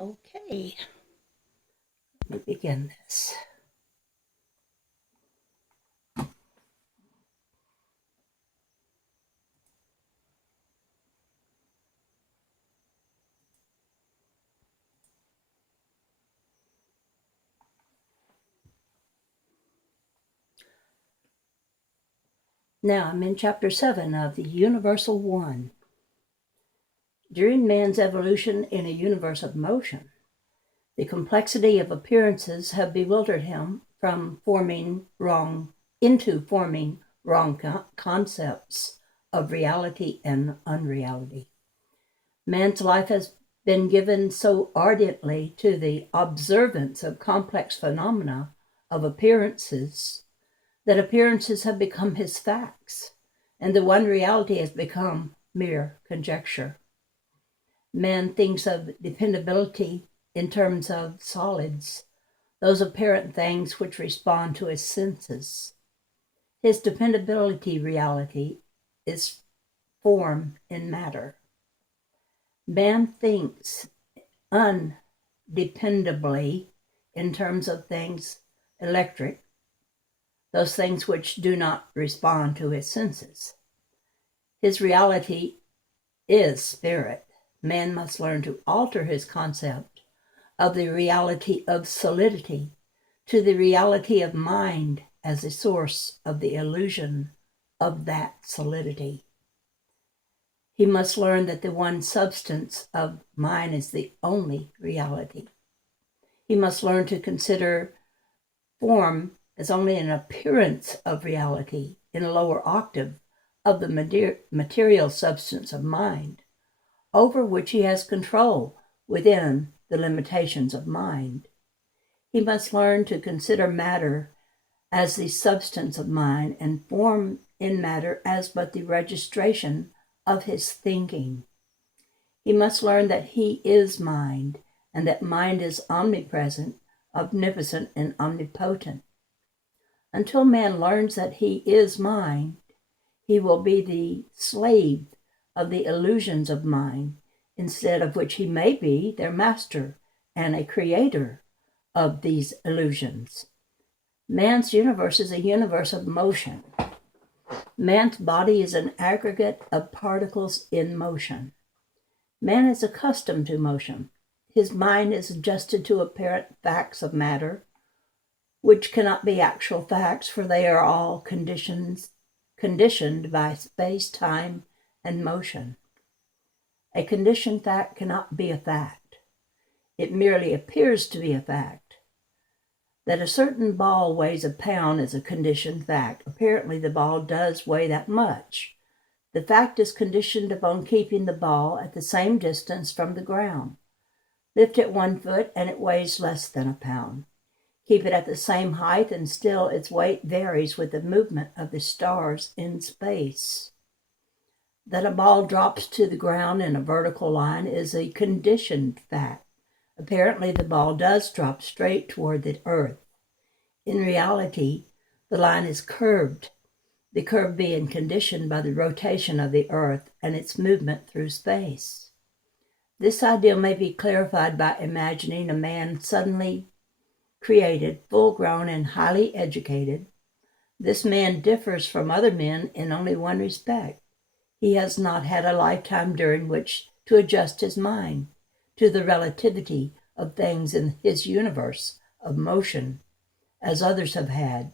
Okay, let me begin this. Now I'm in chapter 7 of the Universal One. During man's evolution in a universe of motion, the complexity of appearances have bewildered him from forming wrong concepts of reality and unreality. Man's life has been given so ardently to the observance of complex phenomena of appearances that appearances have become his facts, and the one reality has become mere conjecture. Man thinks of dependability in terms of solids, those apparent things which respond to his senses. His dependability reality is form in matter. Man thinks undependably in terms of things electric, those things which do not respond to his senses. His reality is spirit. Man must learn to alter his concept of the reality of solidity to the reality of mind as the source of the illusion of that solidity. He must learn that the one substance of mind is the only reality. He must learn to consider form as only an appearance of reality in a lower octave of the material substance of mind, over which he has control within the limitations of mind. He must learn to consider matter as the substance of mind and form in matter as but the registration of his thinking. He must learn that he is mind and that mind is omnipresent, omnipotent, and omnipotent. Until man learns that he is mind, he will be the slave of the illusions of mind, instead of which he may be their master and a creator of these illusions. Man's universe is a universe of motion. Man's body is an aggregate of particles in motion. Man is accustomed to motion. His mind is adjusted to apparent facts of matter, which cannot be actual facts, for they are all conditioned by space, time, and motion. A conditioned fact cannot be a fact. It merely appears to be a fact. That a certain ball weighs a pound is a conditioned fact. Apparently, the ball does weigh that much. The fact is conditioned upon keeping the ball at the same distance from the ground. Lift it 1 foot and it weighs less than a pound. Keep it at the same height and still its weight varies with the movement of the stars in space. That a ball drops to the ground in a vertical line is a conditioned fact. Apparently, the ball does drop straight toward the earth. In reality, the line is curved, the curve being conditioned by the rotation of the earth and its movement through space. This idea may be clarified by imagining a man suddenly created, full-grown, and highly educated. This man differs from other men in only one respect. He has not had a lifetime during which to adjust his mind to the relativity of things in his universe of motion, as others have had.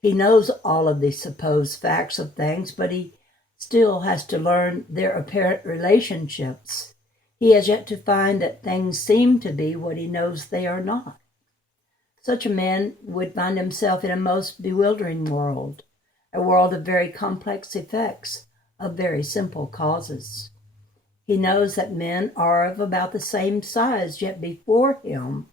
He knows all of the supposed facts of things, but he still has to learn their apparent relationships. He has yet to find that things seem to be what he knows they are not. Such a man would find himself in a most bewildering world, a world of very complex effects of very simple causes. He knows that men are of about the same size, yet before him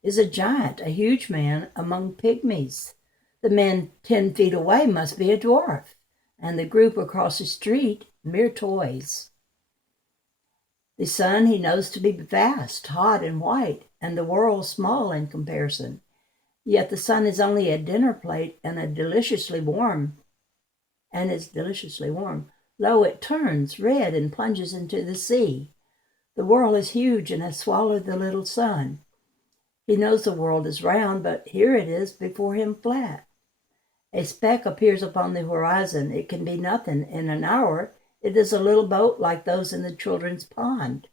is a giant, a huge man among pygmies. The man 10 feet away must be a dwarf, and the group across the street mere toys. The sun he knows to be vast, hot, and white, and the world small in comparison. Yet the sun is only a dinner plate and is deliciously warm. Lo, it turns red and plunges into the sea. The world is huge and has swallowed the little sun. He knows the world is round, but here it is before him flat. A speck appears upon the horizon. It can be nothing. In an hour, it is a little boat like those in the children's pond,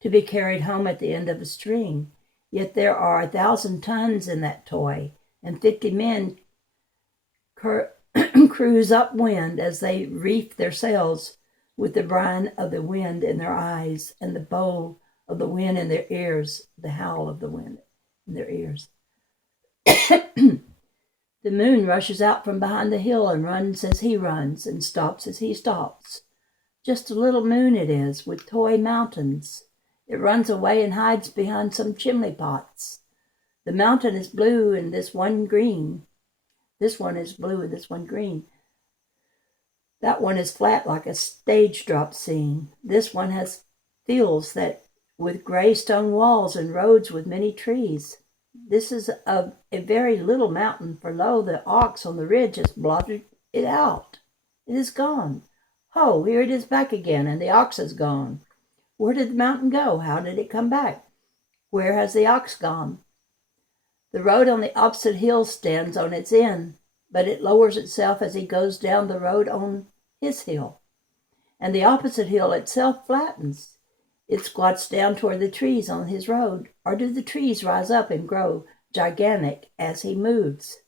to be carried home at the end of a string. Yet there are 1,000 tons in that toy, and 50 men cruise upwind as they reef their sails with the brine of the wind in their eyes and the bowl of the wind in their ears, the howl of the wind in their ears. The moon rushes out from behind the hill and runs as he runs and stops as he stops. Just a little moon it is, with toy mountains. It runs away and hides behind some chimney pots. The mountain is blue and this one green. This one is blue and this one green. That one is flat like a stage drop scene. This one has fields that with gray stone walls and roads with many trees. This is a very little mountain, for lo, the ox on the ridge has blotted it out. It is gone. Ho, here it is back again, and the ox is gone. Where did the mountain go? How did it come back? Where has the ox gone? The road on the opposite hill stands on its end, but it lowers itself as he goes down the road on his hill. And the opposite hill itself flattens. It squats down toward the trees on his road, or do the trees rise up and grow gigantic as he moves?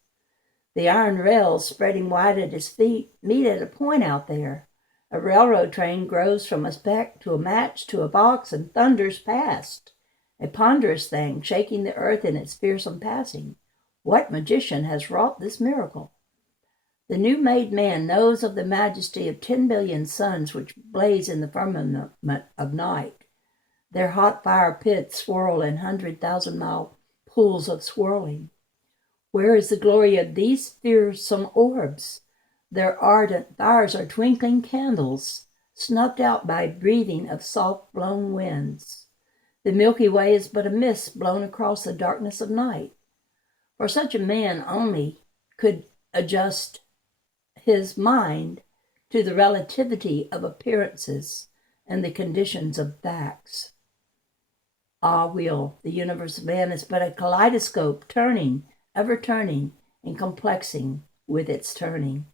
The iron rails spreading wide at his feet meet at a point out there. A railroad train grows from a speck to a match to a box and thunders past, a ponderous thing shaking the earth in its fearsome passing. What magician has wrought this miracle? The new-made man knows of the majesty of 10 billion suns which blaze in the firmament of night. Their hot fire pits swirl in 100,000-mile pools of swirling. Where is the glory of these fearsome orbs? Their ardent fires are twinkling candles, snuffed out by breathing of soft-blown winds. The Milky Way is but a mist blown across the darkness of night. For such a man only could adjust his mind to the relativity of appearances and the conditions of facts. Ah, Will, the universe of man is but a kaleidoscope, turning, ever turning, and complexing with its turning.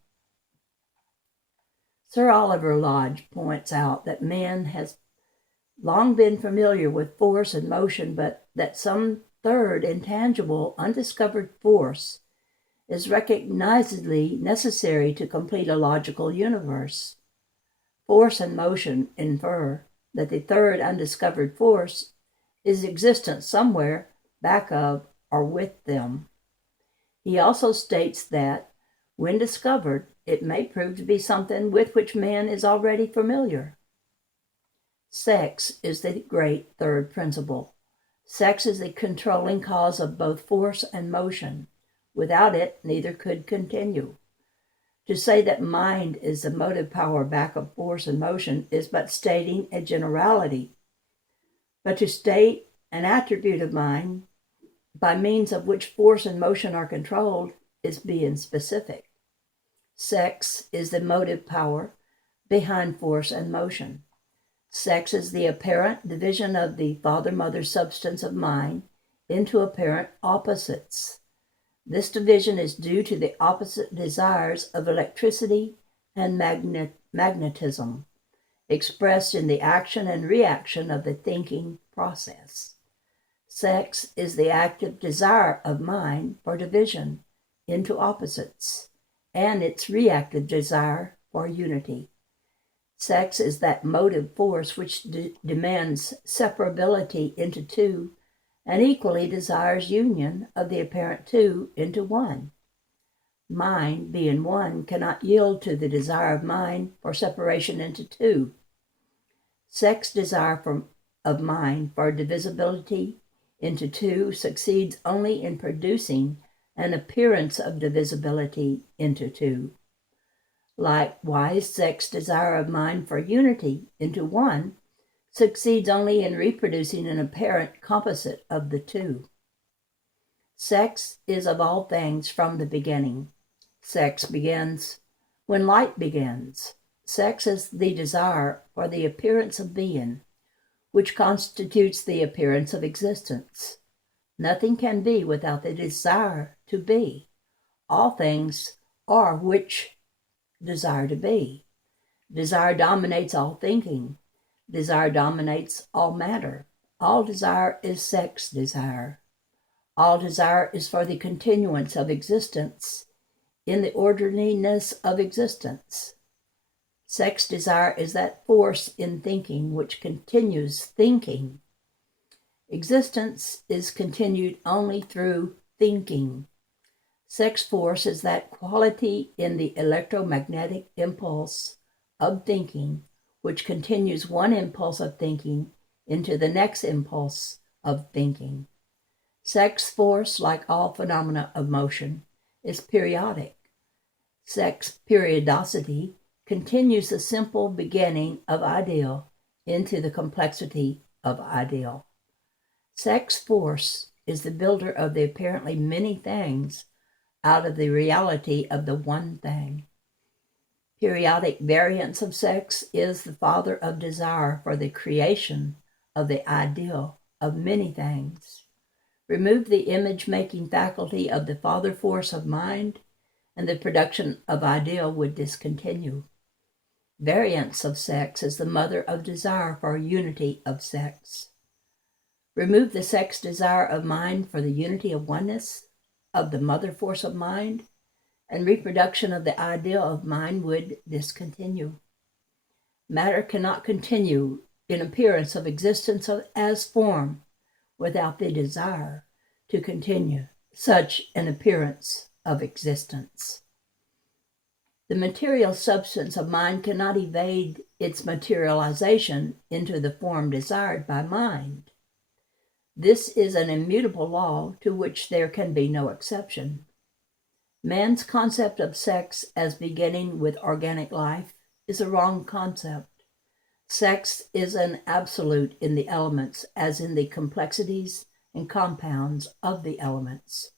Sir Oliver Lodge points out that man has long been familiar with force and motion, but that some third, intangible, undiscovered force is recognizedly necessary to complete a logical universe. Force and motion infer that the third undiscovered force is existent somewhere back of or with them. He also states that, when discovered, it may prove to be something with which man is already familiar. Sex is the great third principle. Sex is the controlling cause of both force and motion. Without it, neither could continue. To say that mind is the motive power back of force and motion is but stating a generality. But to state an attribute of mind by means of which force and motion are controlled is being specific. Sex is the motive power behind force and motion. Sex is the apparent division of the father-mother substance of mind into apparent opposites. This division is due to the opposite desires of electricity and magnetism, expressed in the action and reaction of the thinking process. Sex is the active desire of mind for division into opposites, and its reactive desire for unity. Sex is that motive force which demands separability into two and equally desires union of the apparent two into one. Mind, being one, cannot yield to the desire of mind for separation into two. Sex desire of mind for divisibility into two succeeds only in producing an appearance of divisibility into two. Likewise, sex desire of mind for unity into one succeeds only in reproducing an apparent composite of the two. Sex is of all things from the beginning. Sex begins when light begins. Sex is the desire for the appearance of being, which constitutes the appearance of existence. Nothing can be without the desire to be. All things are which desire to be. Desire dominates all thinking. Desire dominates all matter. All desire is sex desire. All desire is for the continuance of existence in the orderliness of existence. Sex desire is that force in thinking which continues thinking. Existence is continued only through thinking. Sex force is that quality in the electromagnetic impulse of thinking which continues one impulse of thinking into the next impulse of thinking. Sex force, like all phenomena of motion, is periodic. Sex periodicity continues the simple beginning of ideal into the complexity of ideal. Sex force is the builder of the apparently many things out of the reality of the one thing. Periodic variance of sex is the father of desire for the creation of the ideal of many things. Remove the image-making faculty of the father force of mind, and the production of ideal would discontinue. Variance of sex is the mother of desire for unity of sex. Remove the sex desire of mind for the unity of oneness of the mother force of mind, and reproduction of the ideal of mind would discontinue. Matter cannot continue in appearance of existence as form without the desire to continue such an appearance of existence. The material substance of mind cannot evade its materialization into the form desired by mind. This is an immutable law to which there can be no exception. Man's concept of sex as beginning with organic life is a wrong concept. Sex is an absolute in the elements as in the complexities and compounds of the elements.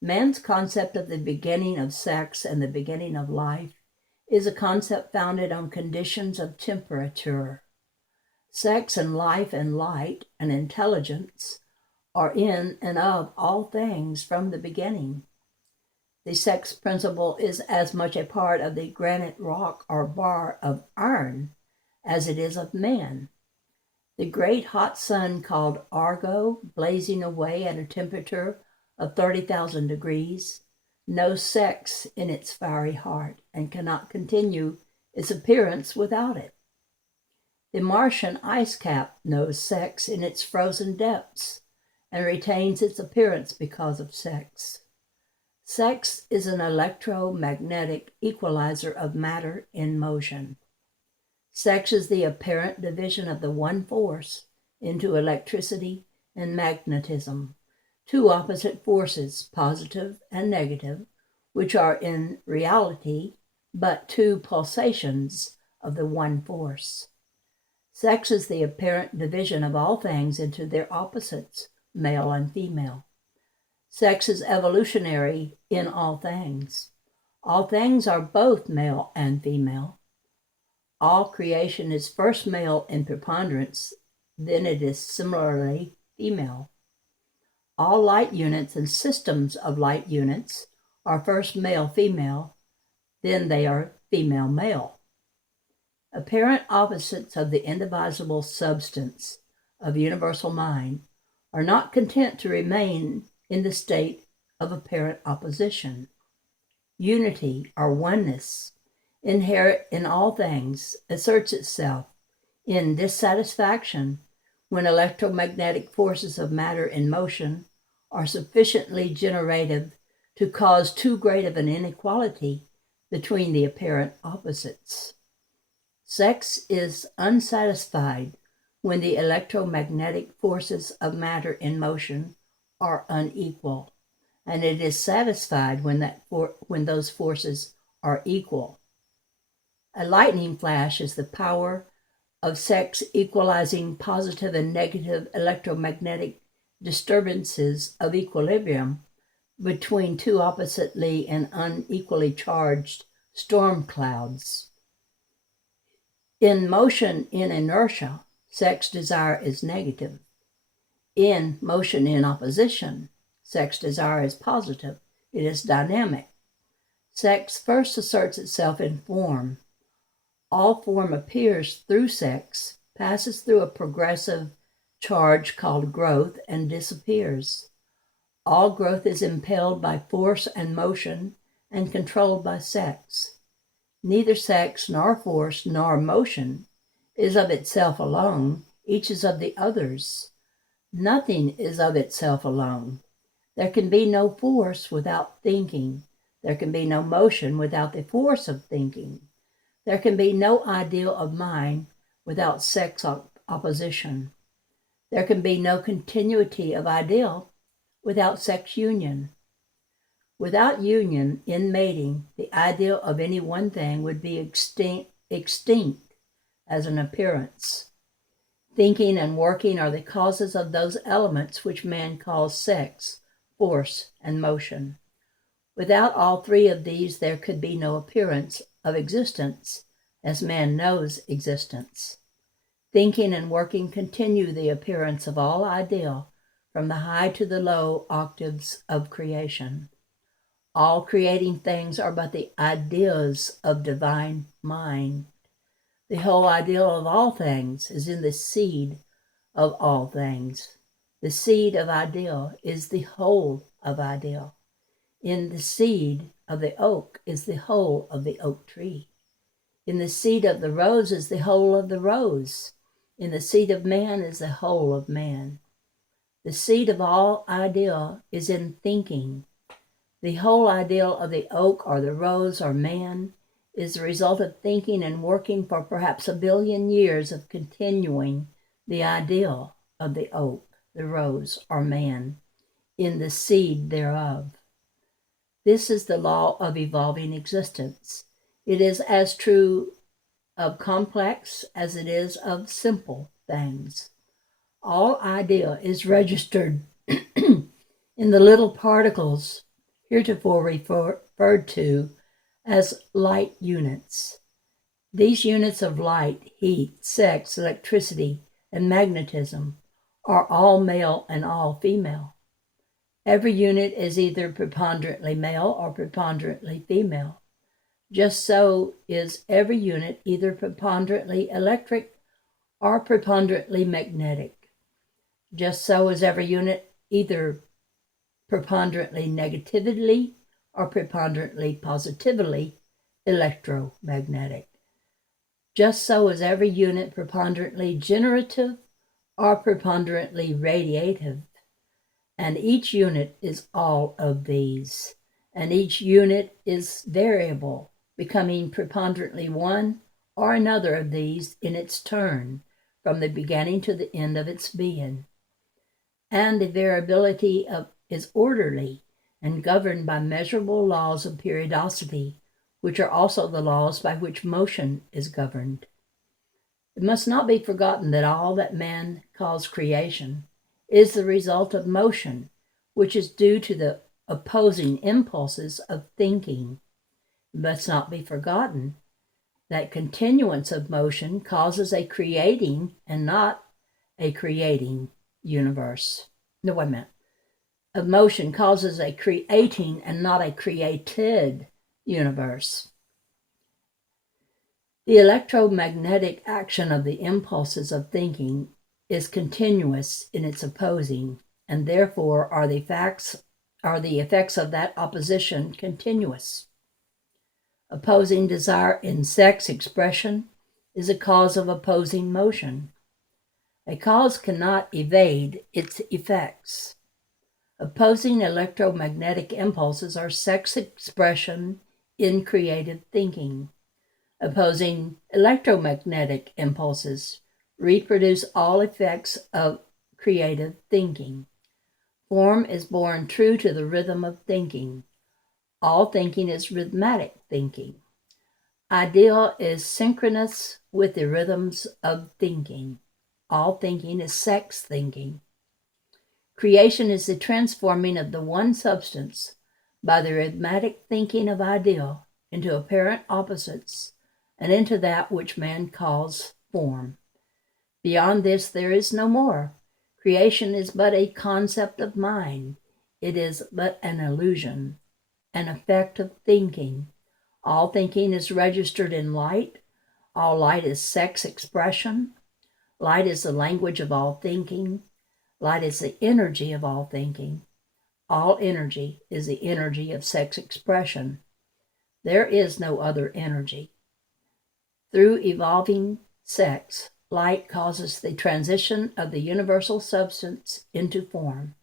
Man's concept of the beginning of sex and the beginning of life is a concept founded on conditions of temperature. Sex and life and light and intelligence are in and of all things from the beginning. The sex principle is as much a part of the granite rock or bar of iron as it is of man. The great hot sun called Argo, blazing away at a temperature of 30,000 degrees, knows sex in its fiery heart and cannot continue its appearance without it. The Martian ice cap knows sex in its frozen depths and retains its appearance because of sex. Sex is an electromagnetic equalizer of matter in motion. Sex is the apparent division of the one force into electricity and magnetism, two opposite forces, positive and negative, which are in reality but two pulsations of the one force. Sex is the apparent division of all things into their opposites, male and female. Sex is evolutionary in all things. All things are both male and female. All creation is first male in preponderance, then it is similarly female. All light units and systems of light units are first male-female, then they are female-male. Apparent opposites of the indivisible substance of universal mind are not content to remain in the state of apparent opposition. Unity, or oneness, inherent in all things, asserts itself in dissatisfaction when electromagnetic forces of matter in motion are sufficiently generative to cause too great of an inequality between the apparent opposites. Sex is unsatisfied when the electromagnetic forces of matter in motion are unequal, and it is satisfied when those forces are equal. A lightning flash is the power of sex equalizing positive and negative electromagnetic disturbances of equilibrium between two oppositely and unequally charged storm clouds. In motion in inertia, sex desire is negative. In motion in opposition, sex desire is positive. It is dynamic. Sex first asserts itself in form. All form appears through sex, passes through a progressive charge called growth, and disappears. All growth is impelled by force and motion and controlled by sex. Neither sex nor force nor motion is of itself alone. Each is of the others. Nothing is of itself alone. There can be no force without thinking. There can be no motion without the force of thinking. There can be no ideal of mind without sex opposition. There can be no continuity of ideal without sex union. Without union in mating, the ideal of any one thing would be extinct as an appearance. Thinking and working are the causes of those elements which man calls sex, force, and motion. Without all three of these, there could be no appearance of existence as man knows existence. Thinking and working continue the appearance of all ideal from the high to the low octaves of creation. All creating things are but the ideas of divine mind. The whole ideal of all things is in the seed of all things. The seed of ideal is the whole of ideal. In the seed of the oak is the whole of the oak tree. In the seed of the rose is the whole of the rose. In the seed of man is the whole of man. The seed of all ideal is in thinking. The whole ideal of the oak or the rose or man is the result of thinking and working for perhaps 1 billion years of continuing the ideal of the oak, the rose, or man in the seed thereof. This is the law of evolving existence. It is as true of complex as it is of simple things. All idea is registered in the little particles heretofore referred to as light units. These units of light, heat, sex, electricity, and magnetism are all male and all female. Every unit is either preponderantly male or preponderantly female. Just so is every unit either preponderantly electric or preponderantly magnetic. Just so is every unit either preponderantly negatively or preponderantly positively electromagnetic. Just so is every unit preponderantly generative or preponderantly radiative. And each unit is all of these. And each unit is variable, becoming preponderantly one or another of these in its turn, from the beginning to the end of its being. And the variability is orderly and governed by measurable laws of periodicity, which are also the laws by which motion is governed. It must not be forgotten that all that man calls creation is the result of motion, which is due to the opposing impulses of thinking. It must not be forgotten that continuance of motion causes a creating and not a creating universe. No, wait a minute. Of motion causes a creating and not a created universe. The electromagnetic action of the impulses of thinking is continuous in its opposing, and therefore are the effects of that opposition continuous. Opposing desire in sex expression is a cause of opposing motion. A cause cannot evade its effects. Opposing electromagnetic impulses are sex expression in creative thinking. Opposing electromagnetic impulses reproduce all effects of creative thinking. Form is born true to the rhythm of thinking. All thinking is rhythmic thinking. Ideal is synchronous with the rhythms of thinking. All thinking is sex thinking. Creation is the transforming of the one substance by the rhythmic thinking of ideal into apparent opposites and into that which man calls form. Beyond this, there is no more. Creation is but a concept of mind. It is but an illusion, an effect of thinking. All thinking is registered in light. All light is sex expression. Light is the language of all thinking. Light is the energy of all thinking. All energy is the energy of sex expression. There is no other energy. Through evolving sex, light causes the transition of the universal substance into form.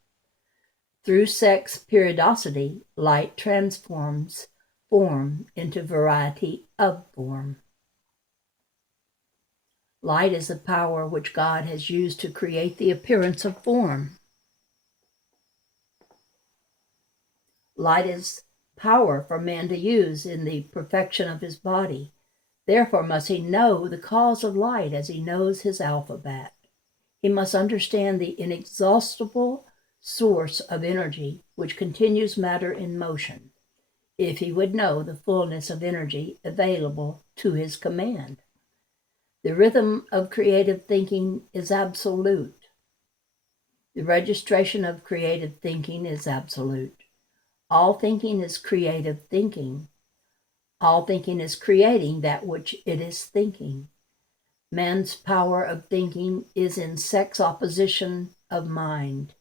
Through sex periodicity, light transforms form into variety of form. Light is the power which God has used to create the appearance of form. Light is power for man to use in the perfection of his body. Therefore must he know the cause of light as he knows his alphabet. He must understand the inexhaustible source of energy which continues matter in motion, if he would know the fullness of energy available to his command. The rhythm of creative thinking is absolute. The registration of creative thinking is absolute. All thinking is creative thinking. All thinking is creating that which it is thinking. Man's power of thinking is in sex opposition of mind.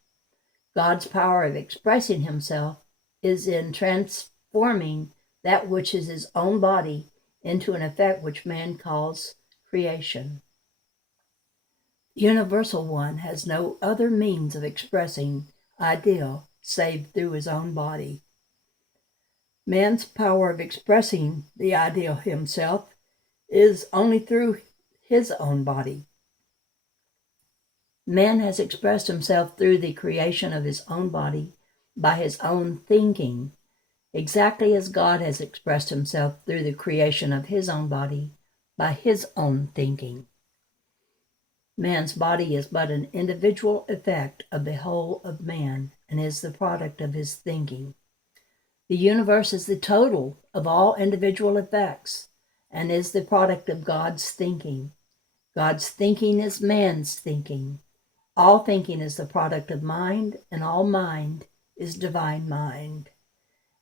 God's power of expressing himself is in transforming that which is his own body into an effect which man calls creation. The Universal One has no other means of expressing ideal save through his own body. Man's power of expressing the ideal himself is only through his own body. Man has expressed himself through the creation of his own body by his own thinking, exactly as God has expressed himself through the creation of his own body by his own thinking. Man's body is but an individual effect of the whole of man and is the product of his thinking. The universe is the total of all individual effects and is the product of God's thinking. God's thinking is man's thinking. All thinking is the product of mind, and all mind is divine mind.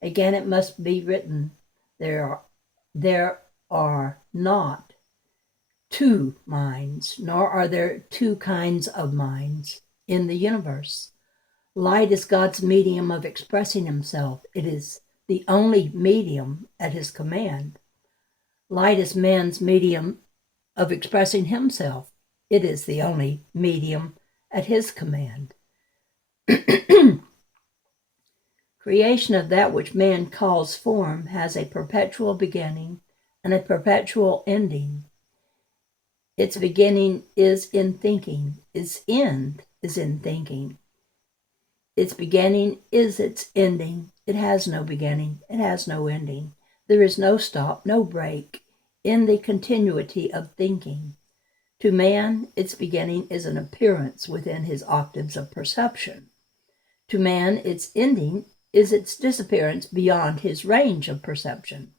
Again, it must be written, there are not two minds, nor are there two kinds of minds in the universe. Light is God's medium of expressing himself. It is the only medium at his command. Light is man's medium of expressing himself. It is the only medium at his command. Creation of that which man calls form has a perpetual beginning and a perpetual ending. Its beginning is in thinking. Its end is in thinking. Its beginning is its ending. It has no beginning. It has no ending. There is no stop, no break in the continuity of thinking. To man, its beginning is an appearance within his octaves of perception. To man, its ending is its disappearance beyond his range of perception.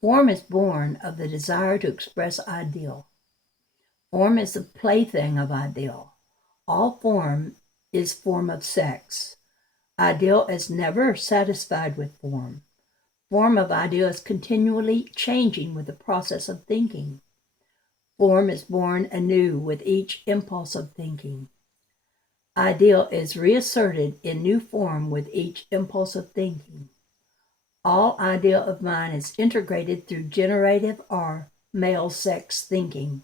Form is born of the desire to express ideal. Form is the plaything of ideal. All form is form of sex. Ideal is never satisfied with form. Form of ideal is continually changing with the process of thinking. Form is born anew with each impulse of thinking. Ideal is reasserted in new form with each impulse of thinking. All ideal of mind is integrated through generative or male sex thinking.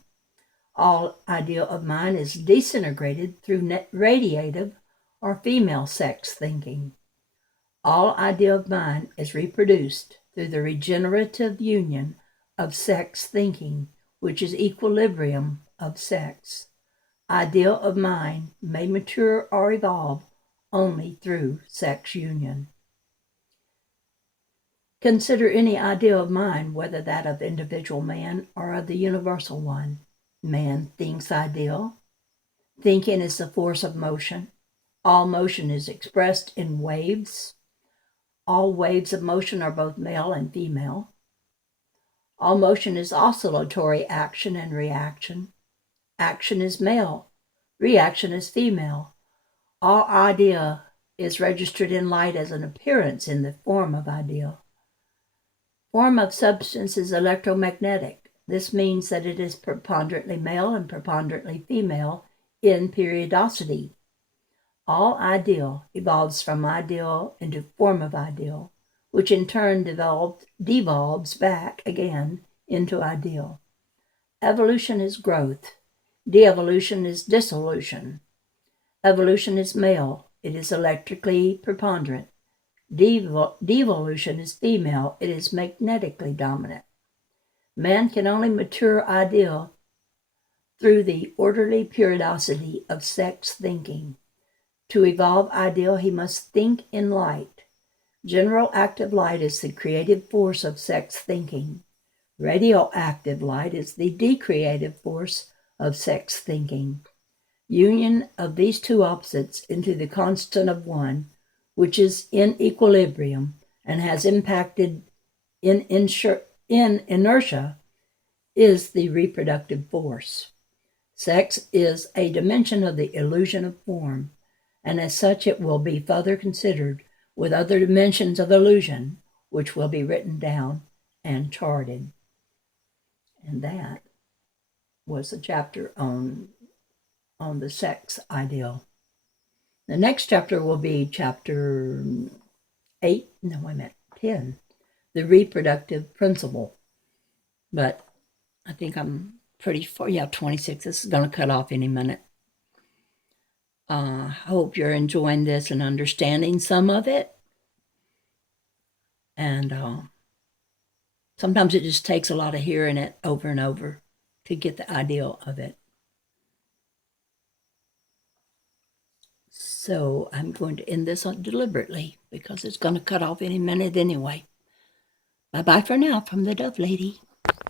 All ideal of mind is disintegrated through radiative or female sex thinking. All ideal of mind is reproduced through the regenerative union of sex thinking, which is equilibrium of sex. Ideal of mind may mature or evolve only through sex union. Consider any ideal of mind, whether that of individual man or of the universal one. Man thinks ideal. Thinking is the force of motion. All motion is expressed in waves. All waves of motion are both male and female. All motion is oscillatory action and reaction. Action is male. Reaction is female. All idea is registered in light as an appearance in the form of idea. Form of substance is electromagnetic. This means that it is preponderantly male and preponderantly female in periodicity. All ideal evolves from ideal into form of ideal, which in turn devolves back again into ideal. Evolution is growth. De-evolution is dissolution. Evolution is male. It is electrically preponderant. Devolution is female. It is magnetically dominant. Man can only mature ideal through the orderly periodicity of sex thinking. To evolve ideal, he must think in light. General active light is the creative force of sex thinking. Radioactive light is the decreative force of sex thinking. Union of these two opposites into the constant of one, which is in equilibrium and has impacted in inertia, is the reproductive force. Sex is a dimension of the illusion of form, and as such it will be further considered with other dimensions of illusion, which will be written down and charted. And that was a chapter on the sex ideal. The next chapter will be chapter 10, the reproductive principle. But I think I'm pretty far, 26. This is going to cut off any minute. I hope you're enjoying this and understanding some of it. And sometimes it just takes a lot of hearing it over and over to get the ideal of it. So I'm going to end this deliberately because it's going to cut off any minute anyway. Bye-bye for now from the Dove Lady.